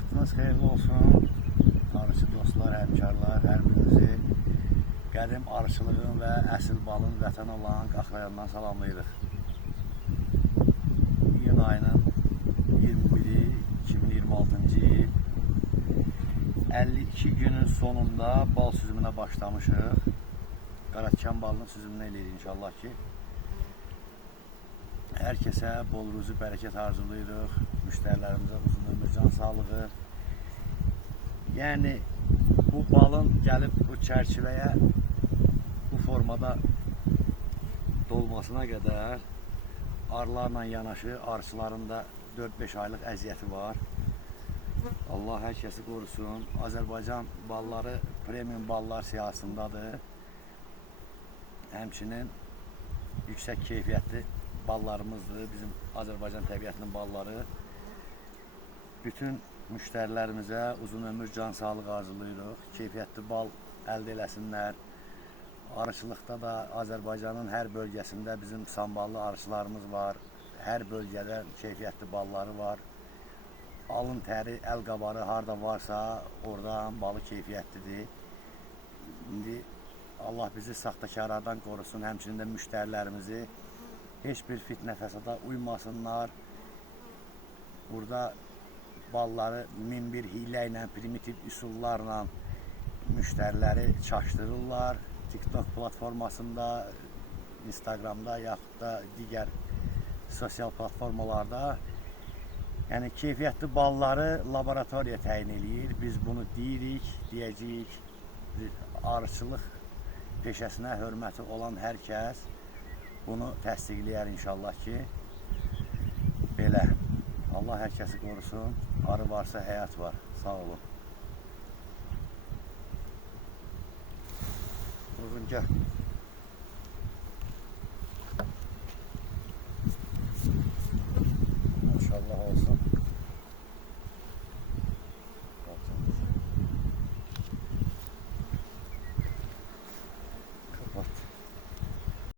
Vaxtınız xeyirli olsun. Arıçı dostlar, həmkarlar, hər birinizi qədim arıçılığın və əsil balın vətəni olan Qaxrayandan salamlayırıq. İyun ayının 21-i 2026-cı il 52 günün sonunda bal süzümünə başlamışıq. Qaratikan balının süzümünə eləyirik inşallah ki. Hər kəsə bol ruzi, bərəkət arzulayırıq. Müştərilərimizə uzun ömür, can sağlığı. Yəni, bu balın gəlib bu çərçivəyə bu formada dolmasına qədər arılarla yanaşı arıçıların da 4-5 aylıq əziyyəti var. Allah hər kəsi qorusun. Azərbaycan balları premium ballar siyahısındadır. Həmçinin yüksək keyfiyyətli ballarımızdır. Bizim Azərbaycan təbiətinin balları. Bütün müştərilərimizə uzun ömür, can sağlığı arzulayırıq. Keyfiyyətli bal əldə eləsinlər. Arıçılıqda da Azərbaycanın hər bölgəsində bizim samballı arıçılarımız var. Hər bölgədə keyfiyyətli balları var. Alın təri, əl qabarı harada varsa oradan balı keyfiyyətlidir. İndi Allah bizi saxtakarlardan qorusun. Həmçinin də müştərilərimizi heç bir fitnə fəsada uymasınlar. Burada balları min bir hilə ilə, primitiv üsullarla müştəriləri çaşdırırlar. TikTok platformasında, Instagramda yaxud da digər sosial platformalarda. Yəni, keyfiyyətli balları laboratoriya təyin eləyir. Biz bunu deyirik, deyəcəyik. Arıçılıq peşəsinə hörməti olan hər kəs bunu təsdiqləyər inşallah ki. Belə. Allah hər kəsi qorusun. Arı varsa həyat var. Sağ olun. Uzun gəl. İnşallah olsun.